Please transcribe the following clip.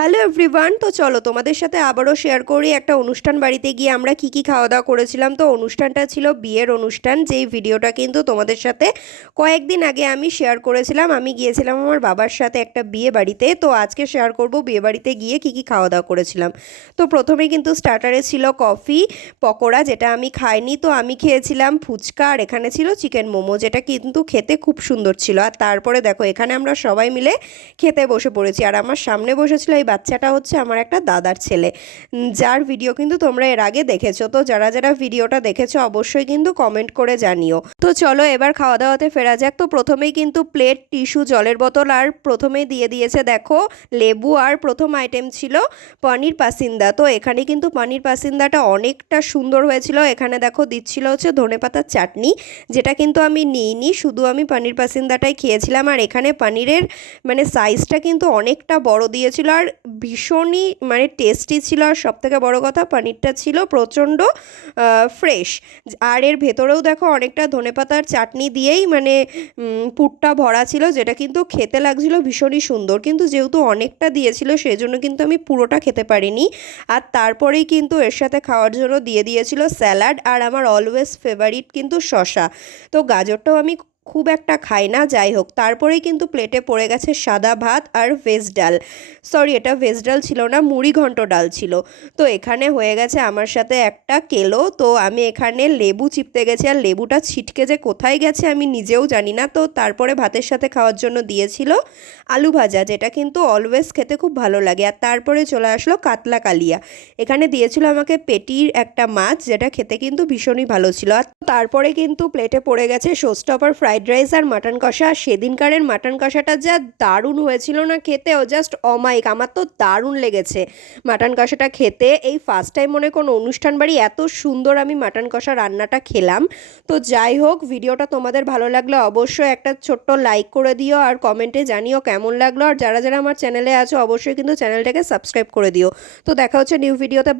Hello everyone, তো চলো তোমাদের সাথে আবারও শেয়ার করি একটা অনুষ্ঠান বাড়িতে গিয়ে আমরা কি খাওয়া দাওয়া করেছিলাম। তো অনুষ্ঠানটা ছিল বিয়ের অনুষ্ঠান, যেই ভিডিওটা কিন্তু তোমাদের সাথে কয়েকদিন আগে আমি শেয়ার করেছিলাম। আমি গিয়েছিলাম আমার বাবার সাথে একটা বিয়ে বাড়িতে, তো আজকে শেয়ার করব বিয়ে বাড়িতে গিয়ে কি খাওয়া দাওয়া করেছিলাম। তো প্রথমেই কিন্তু স্টার্টারে ছিল কফি পকোড়া, যেটা আমি খাইনি। তো আমি খেয়েছিলাম ফুচকা, আর এখানে ছিল চিকেন মোমো, যেটা কিন্তু খেতে খুব সুন্দর ছিল। আর তারপরে দেখো এখানে আমরা সবাই মিলে খেতে বসে পড়েছি, আর আমার সামনে বসেছিল এই বাচ্চাটা হচ্ছে আমার একটা দাদার ছেলে, যার ভিডিও কিন্তু তোমরা এর আগে দেখেছো। তো যারা যারা ভিডিওটা দেখেছো অবশ্যই কিন্তু কমেন্ট করে জানিও। তো চলো এবার খাওয়া দাওয়াতে ফেরা যাক। তো প্রথমেই কিন্তু প্লেট, টিস্যু, জলের বোতল, আর প্রথমেই দিয়ে দিয়েছে দেখো লেবু, আর প্রথম আইটেম ছিল পনির পাসিন্দা। তো এখানে কিন্তু পনির পাসিন্দাটা অনেকটা সুন্দর হয়েছিল। এখানে দেখো দিচ্ছিল হচ্ছে ধনেপাতার চাটনি, যেটা কিন্তু আমি নিইনি, শুধু আমি পনির পাসিন্দাটাই খেয়েছিলাম। আর এখানে পনিরের মানে সাইজটা কিন্তু অনেকটা বড় দিয়েছিল, আর ভীষণই মানে টেস্টি ছিল। আর সবথেকে বড় কথা পনিরটা ছিল প্রচণ্ড ফ্রেশ। আর এর ভেতরেও দেখো অনেকটা ধনেপাতার চাটনি দিয়েই মানে পুরটা ভরা ছিল, যেটা কিন্তু খেতে লাগছিল ভীষণই সুন্দর। কিন্তু যেহেতু অনেকটা দিয়েছিল সেই জন্য কিন্তু আমি পুরোটা খেতে পারিনি। আর তারপরেই কিন্তু এর সাথে খাওয়ার জন্য দিয়ে দিয়েছিল স্যালাড, আর আমার অলওয়েজ ফেভারিট কিন্তু শসা। তো গাজরটাও আমি খুব একটা খাই না, যাই হোক। তারপরেই কিন্তু প্লেটে পড়ে গেছে সাদা ভাত আর ভেজ ডাল, সরি এটা ভেজ ডাল ছিল না, মুড়ি ঘন্ট ডাল ছিল। তো এখানে হয়ে গেছে আমার সাথে একটা কেলো। তো আমি এখানে লেবু চিপতে গেছি, আর লেবুটা ছিটকে যে কোথায় গেছে আমি নিজেও জানি না। তো তারপরে ভাতের সাথে খাওয়ার জন্য দিয়েছিল আলু ভাজা, যেটা কিন্তু অলওয়েজ খেতে খুব ভালো লাগে। আর তারপরে চলে আসলো কাতলা কালিয়া। এখানে দিয়েছিল আমাকে পেটির একটা মাছ, যেটা খেতে কিন্তু ভীষণই ভালো ছিল। আর তারপরে কিন্তু প্লেটে পড়ে গেছে শোস্টপার, ফ্রাইড রাইস আর মাটন কষা। আর সেদিনকারের মাটন কষাটা যা দারুণ হয়েছিল না খেতেও, জাস্ট অমাইক। আমার তো দারুণ লেগেছে মাটন কষাটা খেতে। এই ফার্স্ট টাইম মনে কোনো অনুষ্ঠান বাড়ি এত সুন্দর আমি মাটন কষা রান্নাটা খেলাম। তো যাই হোক, ভিডিওটা তোমাদের ভালো লাগলে অবশ্যই একটা ছোট্ট লাইক করে দিও, আর কমেন্টে জানিও কেমন লাগলো। আর যারা যারা আমার চ্যানেলে আছো অবশ্যই কিন্তু চ্যানেলটাকে সাবস্ক্রাইব করে দিও। তো দেখা হচ্ছে নিউ ভিডিওতে।